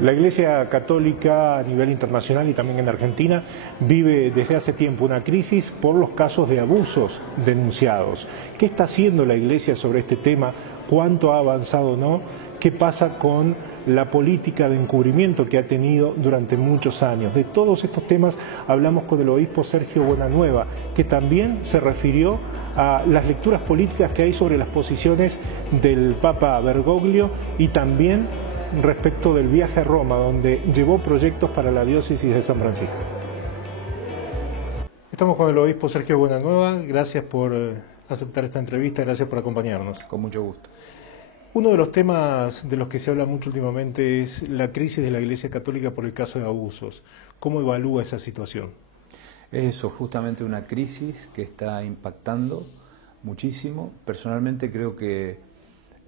La Iglesia Católica a nivel internacional y también en Argentina vive desde hace tiempo una crisis por los casos de abusos denunciados. ¿Qué está haciendo la Iglesia sobre este tema? ¿Cuánto ha avanzado o no? ¿Qué pasa con la política de encubrimiento que ha tenido durante muchos años? De todos estos temas hablamos con el obispo Sergio Buenanueva, que también se refirió a las lecturas políticas que hay sobre las posiciones del Papa Bergoglio y también respecto del viaje a Roma, donde llevó proyectos para la diócesis de San Francisco. Estamos con el obispo Sergio Buenanueva. Gracias por aceptar esta entrevista, gracias por acompañarnos. Con mucho gusto. Uno de los temas de los que se habla mucho últimamente es la crisis de la Iglesia Católica por el caso de abusos. ¿Cómo evalúa esa situación? Eso, justamente una crisis que está impactando muchísimo. Personalmente creo que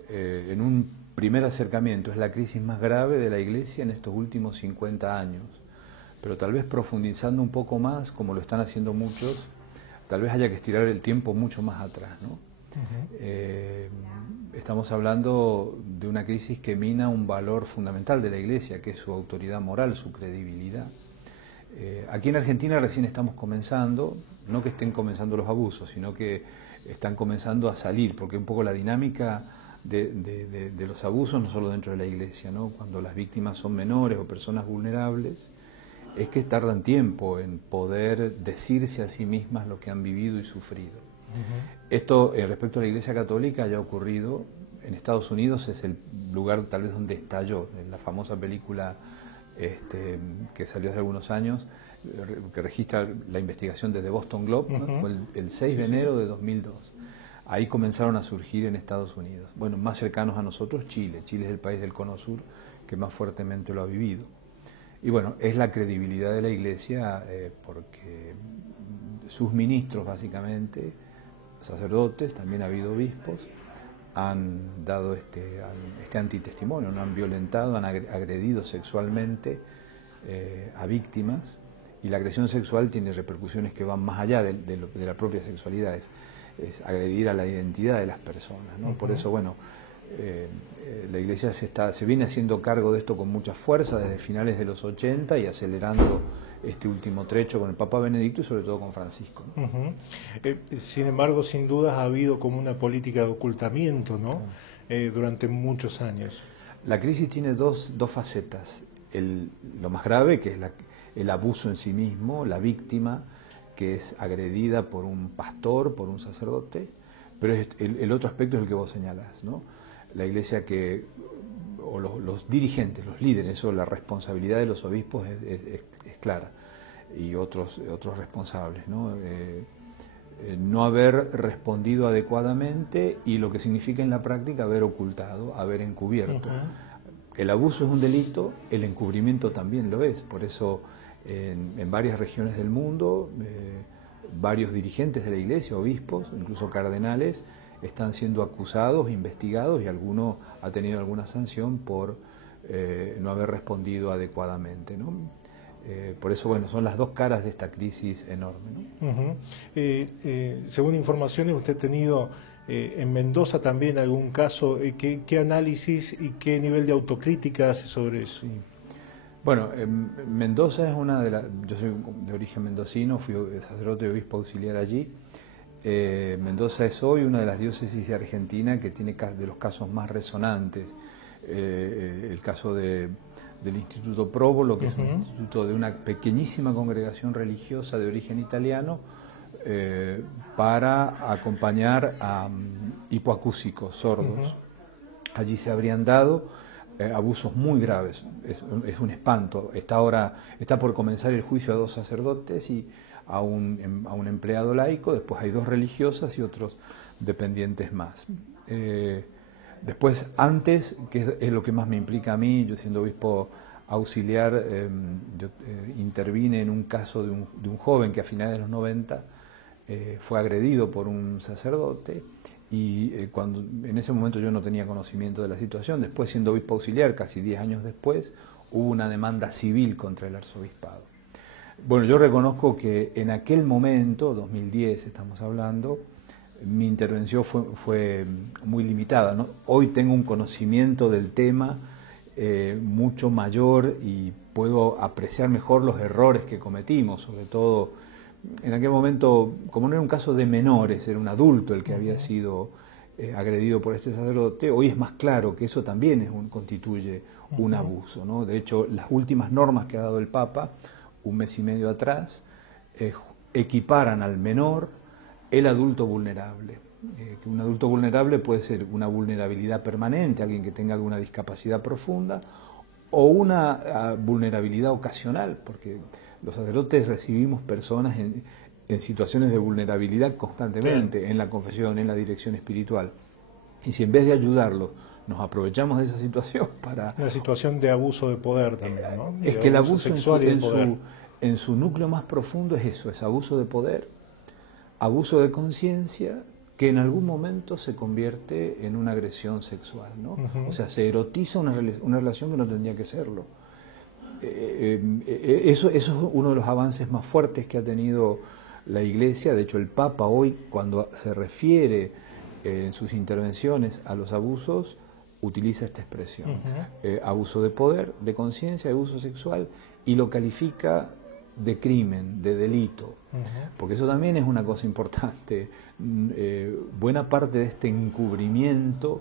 en un primer acercamiento es la crisis más grave de la Iglesia en estos últimos 50 años. Pero tal vez profundizando un poco más, como lo están haciendo muchos, tal vez haya que estirar el tiempo mucho más atrás, ¿no? Estamos hablando de una crisis que mina un valor fundamental de la Iglesia, que es su autoridad moral, su credibilidad. Aquí en Argentina recién estamos comenzando, no que estén comenzando los abusos, sino que están comenzando a salir, porque un poco la dinámica de los abusos, no solo dentro de la Iglesia, ¿no? Cuando las víctimas son menores o personas vulnerables, es que tardan tiempo en poder decirse a sí mismas lo que han vivido y sufrido. Esto, respecto a la Iglesia Católica, ya ha ocurrido. En Estados Unidos es el lugar tal vez donde estalló, en la famosa película que salió hace algunos años, que registra la investigación de The Boston Globe, ¿no? Fue el 6 de enero de 2002. Ahí comenzaron a surgir en Estados Unidos. Bueno, más cercanos a nosotros, Chile. Chile es el país del Cono Sur que más fuertemente lo ha vivido. Y bueno, es la credibilidad de la Iglesia porque sus ministros, básicamente, sacerdotes, también ha habido obispos, han dado este antitestimonio, no han violentado, han agredido sexualmente a víctimas, y la agresión sexual tiene repercusiones que van más allá de la propia sexualidad, es agredir a la identidad de las personas, ¿no? Por eso, bueno, la Iglesia se viene haciendo cargo de esto con mucha fuerza desde finales de los 80 y acelerando este último trecho con el Papa Benedicto y sobre todo con Francisco, ¿no? Sin embargo, sin dudas ha habido como una política de ocultamiento, ¿no? Durante muchos años. La crisis tiene dos facetas. Lo más grave, que es el abuso en sí mismo, la víctima que es agredida por un pastor, por un sacerdote, pero el otro aspecto es el que vos señalás, ¿no? La Iglesia o los dirigentes, los líderes, o la responsabilidad de los obispos es clara, y otros responsables, ¿no? No haber respondido adecuadamente, y lo que significa en la práctica haber ocultado, haber encubierto. El abuso es un delito, el encubrimiento también lo es. Por eso en varias regiones del mundo varios dirigentes de la Iglesia, obispos, incluso cardenales, están siendo acusados, investigados, y alguno ha tenido alguna sanción por no haber respondido adecuadamente, ¿no? Por eso, bueno, son las dos caras de esta crisis enorme, ¿no? Según informaciones, usted ha tenido en Mendoza también algún caso. ¿Qué análisis y qué nivel de autocrítica hace sobre eso? Bueno, Mendoza es una de las... Yo soy de origen mendocino, fui sacerdote y obispo auxiliar allí. Mendoza es hoy una de las diócesis de Argentina que tiene de los casos más resonantes. El caso del Instituto Próbolo, que es un instituto de una pequeñísima congregación religiosa de origen italiano, para acompañar a hipoacúsicos, sordos. Allí se habrían dado abusos muy graves, es un espanto. Está por comenzar el juicio a 2 sacerdotes y a un empleado laico, después hay 2 religiosas y otros dependientes más. Después, antes, que es lo que más me implica a mí, yo siendo obispo auxiliar, yo intervine en un caso de un joven que a finales de los 90 fue agredido por un sacerdote, y en ese momento yo no tenía conocimiento de la situación. Después, siendo obispo auxiliar, casi 10 años después, hubo una demanda civil contra el arzobispado. Bueno, yo reconozco que en aquel momento, 2010 estamos hablando, mi intervención fue muy limitada, ¿no? Hoy tengo un conocimiento del tema mucho mayor y puedo apreciar mejor los errores que cometimos, sobre todo en aquel momento, como no era un caso de menores, era un adulto el que había sido agredido por este sacerdote. Hoy es más claro que eso también constituye un abuso, ¿no? De hecho, las últimas normas que ha dado el Papa, un mes y medio atrás, equiparan al menor el adulto vulnerable. Que un adulto vulnerable puede ser una vulnerabilidad permanente, alguien que tenga alguna discapacidad profunda, o una vulnerabilidad ocasional, porque los sacerdotes recibimos personas en situaciones de vulnerabilidad constantemente, claro, en la confesión, en la dirección espiritual. Y si en vez de ayudarlos nos aprovechamos de esa situación para... Una situación de abuso de poder también, ¿no? Es que el abuso en su núcleo más profundo es eso, es abuso de poder, abuso de conciencia, que en algún momento se convierte en una agresión sexual, ¿no? O sea, se erotiza una relación que no tendría que serlo. Eso es uno de los avances más fuertes que ha tenido la Iglesia. De hecho, el Papa hoy, cuando se refiere en sus intervenciones a los abusos, utiliza esta expresión. Abuso de poder, de conciencia, abuso sexual, y lo califica de crimen, de delito. Porque eso también es una cosa importante. Buena parte de este encubrimiento,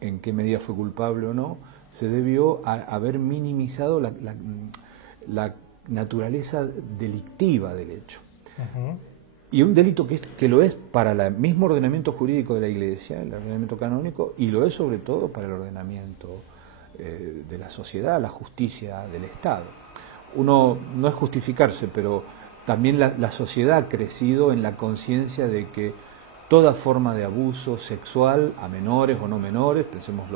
en qué medida fue culpable o no, se debió a haber minimizado la naturaleza delictiva del hecho. Y un delito que lo es para el mismo ordenamiento jurídico de la Iglesia, el ordenamiento canónico, y lo es sobre todo para el ordenamiento de la sociedad, la justicia del Estado. Uno no es justificarse, pero también la sociedad ha crecido en la conciencia de que toda forma de abuso sexual a menores o no menores, pensemos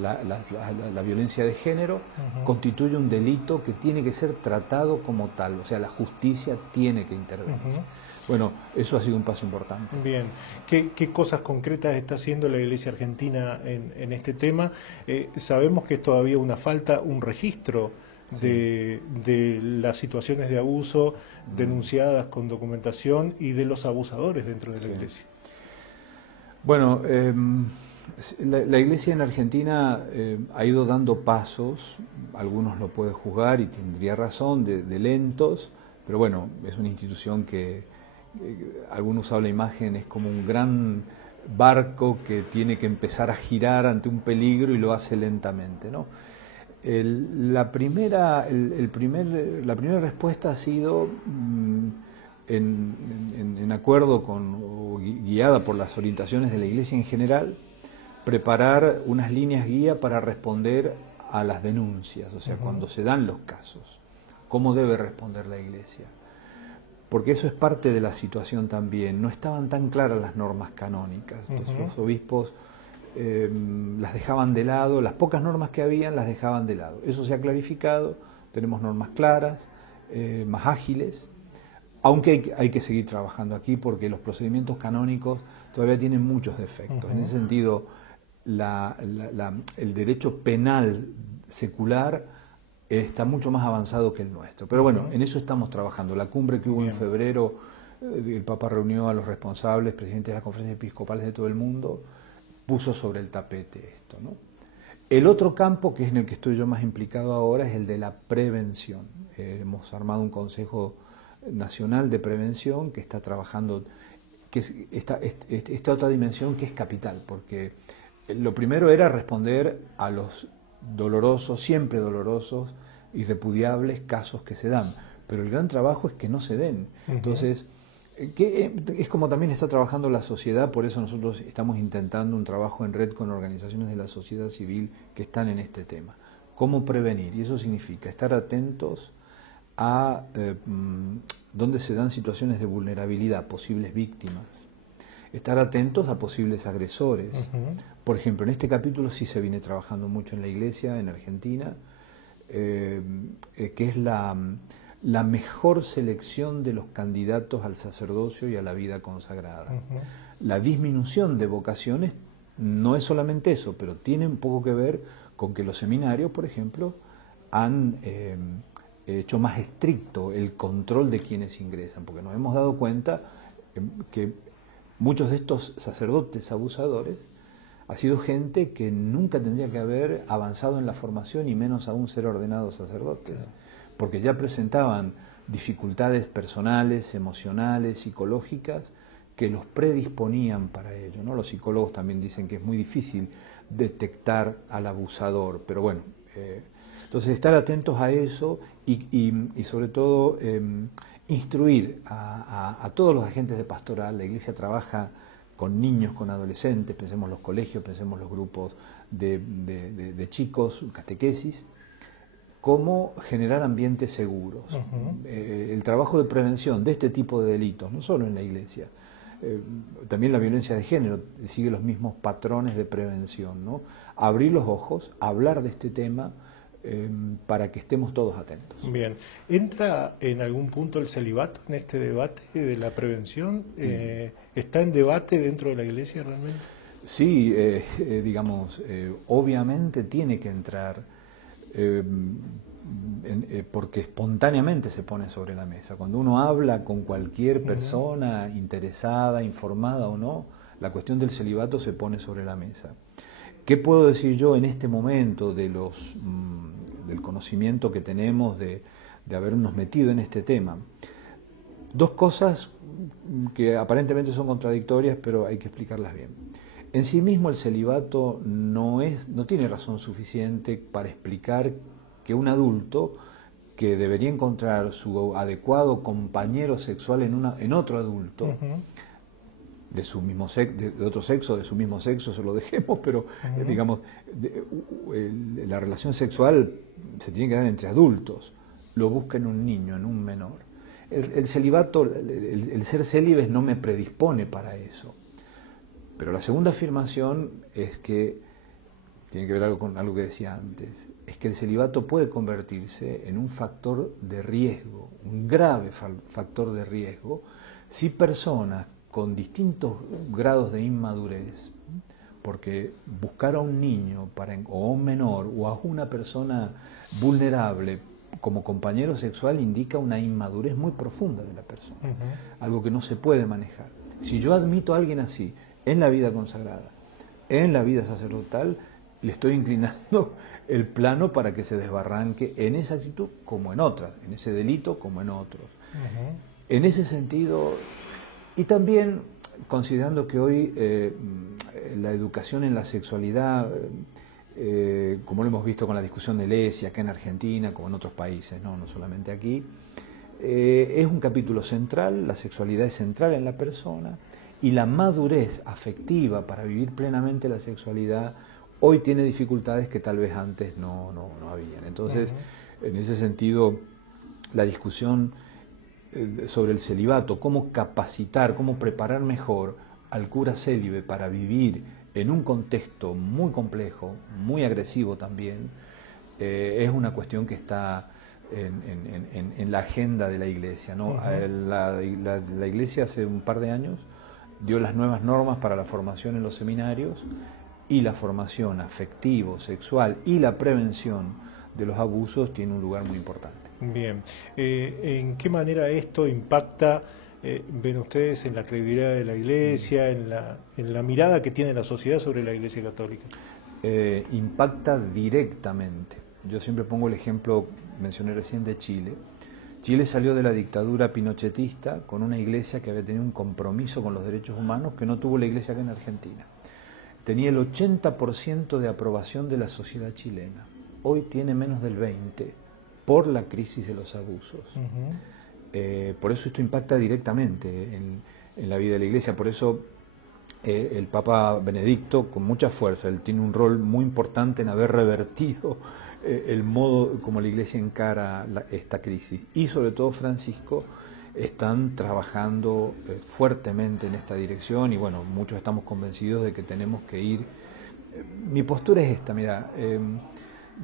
la violencia de género, constituye un delito que tiene que ser tratado como tal, o sea, la justicia tiene que intervenir. Bueno, eso ha sido un paso importante. Bien, ¿qué cosas concretas está haciendo la Iglesia Argentina en este tema? Sabemos que es todavía una falta, un registro de las situaciones de abuso denunciadas con documentación y de los abusadores dentro de la Iglesia. Bueno, la Iglesia en Argentina ha ido dando pasos, algunos lo puede juzgar y tendría razón, de lentos, pero bueno, es una institución que algunos usan la imagen, es como un gran barco que tiene que empezar a girar ante un peligro y lo hace lentamente, ¿no? La primera respuesta ha sido, en acuerdo o guiada por las orientaciones de la Iglesia en general, preparar unas líneas guía para responder a las denuncias, o sea, cuando se dan los casos, cómo debe responder la Iglesia. Porque eso es parte de la situación también. No estaban tan claras las normas canónicas. Entonces, los obispos las dejaban de lado, las pocas normas que habían las dejaban de lado. Eso se ha clarificado, tenemos normas claras, más ágiles, aunque hay que seguir trabajando aquí porque los procedimientos canónicos todavía tienen muchos defectos. En ese sentido, el derecho penal secular está mucho más avanzado que el nuestro. Pero bueno, en eso estamos trabajando. La cumbre que hubo en febrero, el Papa reunió a los responsables, presidentes de las conferencias episcopales de todo el mundo, puso sobre el tapete esto, ¿no? El otro campo, que es en el que estoy yo más implicado ahora, es el de la prevención. Hemos armado un Consejo Nacional de Prevención que está trabajando, que es esta otra dimensión que es capital, porque lo primero era responder a los dolorosos, siempre dolorosos y repudiables casos que se dan, pero el gran trabajo es que no se den. Entonces, es como también está trabajando la sociedad, por eso nosotros estamos intentando un trabajo en red con organizaciones de la sociedad civil que están en este tema. ¿Cómo prevenir? Y eso significa estar atentos a dónde se dan situaciones de vulnerabilidad, posibles víctimas, estar atentos a posibles agresores. Por ejemplo, en este capítulo sí se viene trabajando mucho en la Iglesia, en Argentina, que es la mejor selección de los candidatos al sacerdocio y a la vida consagrada. La disminución de vocaciones no es solamente eso, pero tiene un poco que ver con que los seminarios, por ejemplo, han hecho más estricto el control de quienes ingresan, porque nos hemos dado cuenta que muchos de estos sacerdotes abusadores ha sido gente que nunca tendría que haber avanzado en la formación y menos aún ser ordenados sacerdotes, porque ya presentaban dificultades personales, emocionales, psicológicas, que los predisponían para ello, ¿no? Los psicólogos también dicen que es muy difícil detectar al abusador, pero bueno, entonces estar atentos a eso y sobre todo instruir a todos los agentes de pastoral. La Iglesia trabaja con niños, con adolescentes, pensemos los colegios, pensemos los grupos de chicos, catequesis, cómo generar ambientes seguros. El trabajo de prevención de este tipo de delitos, no solo en la Iglesia, también la violencia de género sigue los mismos patrones de prevención, ¿no? Abrir los ojos, hablar de este tema para que estemos todos atentos. Bien, ¿entra en algún punto el celibato en este debate de la prevención? ¿Está en debate dentro de la Iglesia realmente? Sí, digamos, obviamente tiene que entrar, porque espontáneamente se pone sobre la mesa. Cuando uno habla con cualquier persona interesada, informada o no, la cuestión del celibato se pone sobre la mesa. ¿Qué puedo decir yo en este momento del conocimiento que tenemos de habernos metido en este tema? Dos cosas que aparentemente son contradictorias, pero hay que explicarlas bien. En sí mismo el celibato no tiene razón suficiente para explicar que un adulto que debería encontrar su adecuado compañero sexual en otro adulto, de su mismo de otro sexo, de su mismo sexo, se lo dejemos, pero digamos, la relación sexual se tiene que dar entre adultos, lo busca en un niño, en un menor. El celibato, el ser célibes no me predispone para eso. Pero la segunda afirmación es que, tiene que ver con algo que decía antes, es que el celibato puede convertirse en un factor de riesgo, un grave factor de riesgo, si personas con distintos grados de inmadurez, porque buscar a un niño o a un menor o a una persona vulnerable como compañero sexual indica una inmadurez muy profunda de la persona, algo que no se puede manejar. Si yo admito a alguien así en la vida consagrada, en la vida sacerdotal, le estoy inclinando el plano para que se desbarranque en esa actitud como en otra, en ese delito como en otros. En ese sentido, y también considerando que hoy la educación en la sexualidad, como lo hemos visto con la discusión de Lesia, acá en Argentina, como en otros países, no solamente aquí, es un capítulo central, la sexualidad es central en la persona, y la madurez afectiva para vivir plenamente la sexualidad hoy tiene dificultades que tal vez antes no habían. Entonces, en ese sentido, la discusión sobre el celibato, cómo capacitar, cómo preparar mejor al cura célibe para vivir en un contexto muy complejo, muy agresivo también, es una cuestión que está en la agenda de la Iglesia, ¿no? La Iglesia hace un par de años dio las nuevas normas para la formación en los seminarios, y la formación afectivo, sexual y la prevención de los abusos tiene un lugar muy importante. Bien, ¿en qué manera esto impacta, ven ustedes, en la credibilidad de la Iglesia, en la mirada que tiene la sociedad sobre la Iglesia Católica? Impacta directamente. Yo siempre pongo el ejemplo, mencioné recién, de Chile. Chile salió de la dictadura pinochetista con una iglesia que había tenido un compromiso con los derechos humanos que no tuvo la iglesia acá en Argentina. Tenía el 80% de aprobación de la sociedad chilena. Hoy tiene menos del 20% por la crisis de los abusos. Por eso esto impacta directamente en la vida de la iglesia. Por eso el Papa Benedicto, con mucha fuerza, él tiene un rol muy importante en haber revertido el modo como la iglesia encara esta crisis. Y sobre todo Francisco están trabajando fuertemente en esta dirección y bueno, muchos estamos convencidos de que tenemos que ir. Mi postura es esta, mira,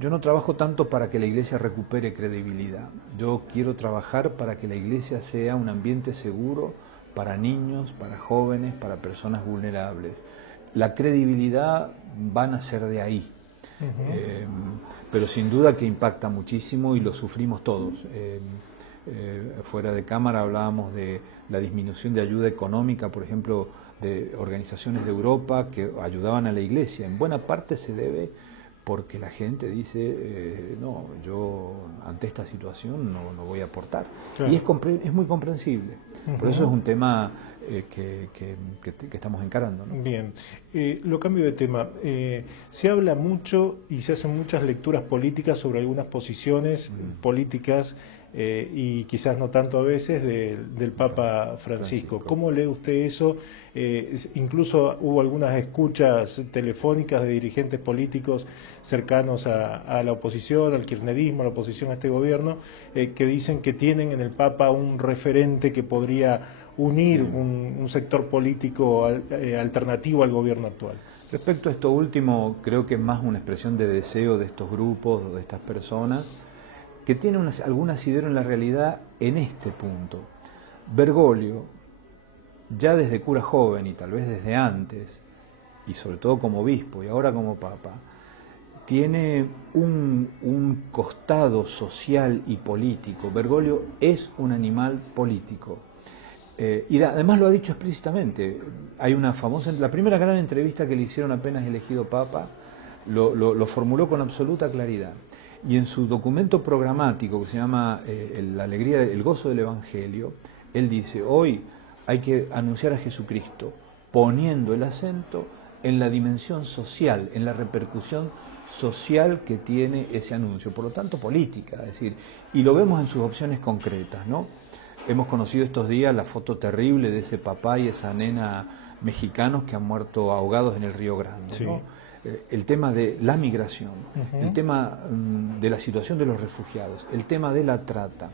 yo no trabajo tanto para que la iglesia recupere credibilidad, yo quiero trabajar para que la iglesia sea un ambiente seguro para niños, para jóvenes, para personas vulnerables. La credibilidad va a nacer de ahí, pero sin duda que impacta muchísimo y lo sufrimos todos. fuera de cámara hablábamos de la disminución de ayuda económica, por ejemplo, de organizaciones de Europa que ayudaban a la Iglesia. En buena parte se debe porque la gente dice, no, yo ante esta situación no voy a aportar. Claro. Y es muy comprensible. Por eso es un tema que estamos encarando, ¿no? Bien, lo cambio de tema. Se habla mucho y se hacen muchas lecturas políticas sobre algunas posiciones políticas y quizás no tanto a veces del Papa Francisco. ¿Cómo lee usted eso? Incluso hubo algunas escuchas telefónicas de dirigentes políticos cercanos a la oposición, al kirchnerismo, a la oposición a este gobierno, que dicen que tienen en el Papa un referente que podría unir un sector político alternativo al gobierno actual. Respecto a esto último, creo que es más una expresión de deseo de estos grupos o de estas personas que tienen algún asidero en la realidad en este punto. Bergoglio, ya desde cura joven y tal vez desde antes, y sobre todo como obispo y ahora como papa, tiene un costado social y político. Bergoglio es un animal político. Y además lo ha dicho explícitamente. Hay una famosa, la primera gran entrevista que le hicieron apenas elegido papa, lo formuló con absoluta claridad. Y en su documento programático que se llama La alegría, el gozo del Evangelio, él dice, hoy hay que anunciar a Jesucristo poniendo el acento en la dimensión social, en la repercusión social que tiene ese anuncio, por lo tanto política, es decir, y lo vemos en sus opciones concretas, ¿no? Hemos conocido estos días la foto terrible de ese papá y esa nena mexicanos que han muerto ahogados en el Río Grande, ¿no? El tema de la migración, el tema de la situación de los refugiados, el tema de la trata,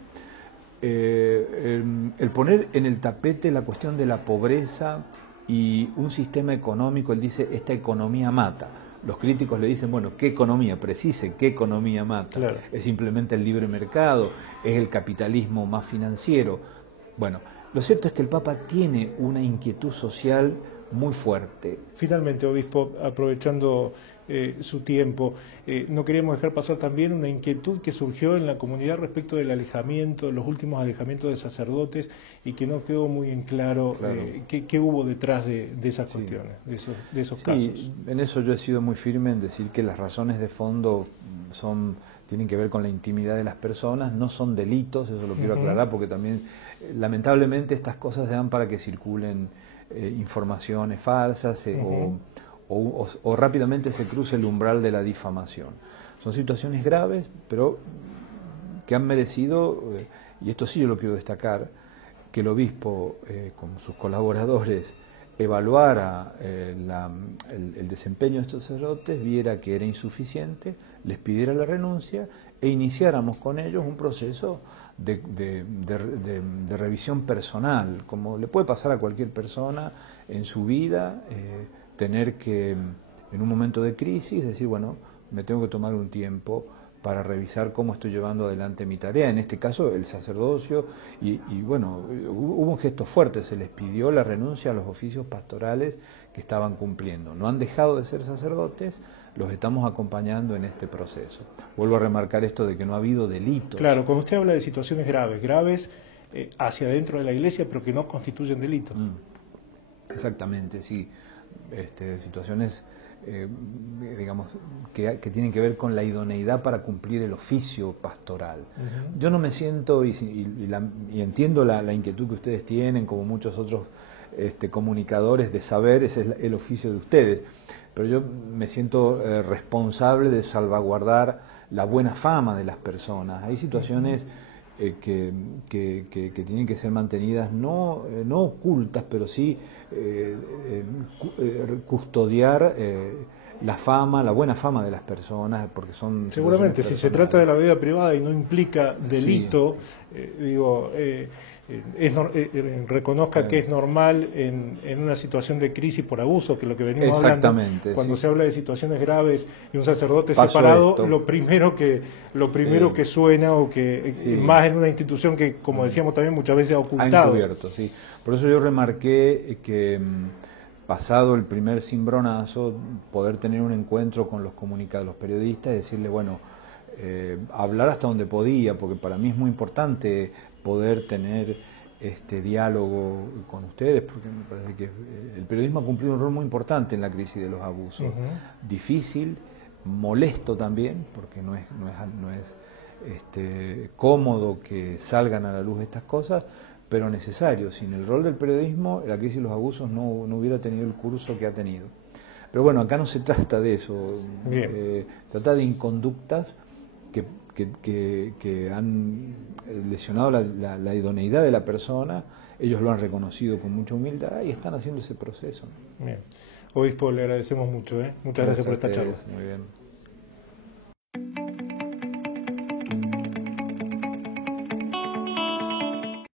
el poner en el tapete la cuestión de la pobreza y un sistema económico. Él dice, esta economía mata. Los críticos le dicen, bueno, ¿qué economía? Precise, ¿qué economía mata? Claro. ¿Es simplemente el libre mercado? ¿Es el capitalismo más financiero? Bueno, lo cierto es que el Papa tiene una inquietud social muy fuerte. Finalmente, obispo, aprovechando su tiempo, no queríamos dejar pasar también una inquietud que surgió en la comunidad respecto del alejamiento, los últimos alejamientos de sacerdotes, y que no quedó muy en claro, qué hubo detrás de esas cuestiones, de esos casos. En eso yo he sido muy firme en decir que las razones de fondo tienen que ver con la intimidad de las personas, no son delitos, eso lo quiero aclarar, porque también lamentablemente estas cosas se dan para que circulen informaciones falsas o rápidamente se cruce el umbral de la difamación. Son situaciones graves, pero que han merecido, y esto sí yo lo quiero destacar, que el obispo con sus colaboradores evaluara el desempeño de estos sacerdotes, viera que era insuficiente, les pidiera la renuncia e iniciáramos con ellos un proceso de revisión personal, como le puede pasar a cualquier persona en su vida, tener que, en un momento de crisis, decir, bueno, me tengo que tomar un tiempo para revisar cómo estoy llevando adelante mi tarea, en este caso el sacerdocio, y bueno, hubo un gesto fuerte, se les pidió la renuncia a los oficios pastorales que estaban cumpliendo. No han dejado de ser sacerdotes, los estamos acompañando en este proceso. Vuelvo a remarcar esto de que no ha habido delitos. Claro, cuando usted habla de situaciones graves hacia adentro de la Iglesia, pero que no constituyen delitos. Exactamente, sí. Situaciones digamos que tienen que ver con la idoneidad para cumplir el oficio pastoral. Yo no me siento, y entiendo la inquietud que ustedes tienen, como muchos otros comunicadores, de saber, ese es el oficio de ustedes, pero yo me siento responsable de salvaguardar la buena fama de las personas. Hay situaciones que tienen que ser mantenidas no ocultas, pero sí custodiar la fama, la buena fama de las personas, porque son... Seguramente, si se trata de la vida privada y no implica delito, reconozca que es normal en una situación de crisis por abuso, que es lo que venimos hablando. Cuando se habla de situaciones graves y un sacerdote separado, lo primero que suena, o que más en una institución que, como decíamos también, muchas veces ha ocultado. Ha encubierto, sí. Por eso yo remarqué que pasado el primer cimbronazo, poder tener un encuentro con los comunicados, los periodistas, y decirle, bueno, hablar hasta donde podía, porque para mí es muy importante poder tener este diálogo con ustedes, porque me parece que el periodismo ha cumplido un rol muy importante en la crisis de los abusos. Difícil, molesto también, porque no es cómodo que salgan a la luz estas cosas, pero necesario. Sin el rol del periodismo, la crisis de los abusos no hubiera tenido el curso que ha tenido. Pero bueno, acá no se trata de eso, trata de inconductas que han lesionado la idoneidad de la persona. Ellos lo han reconocido con mucha humildad y están haciendo ese proceso. Bien. Obispo, le agradecemos mucho. Muchas gracias por esta charla. Muy bien.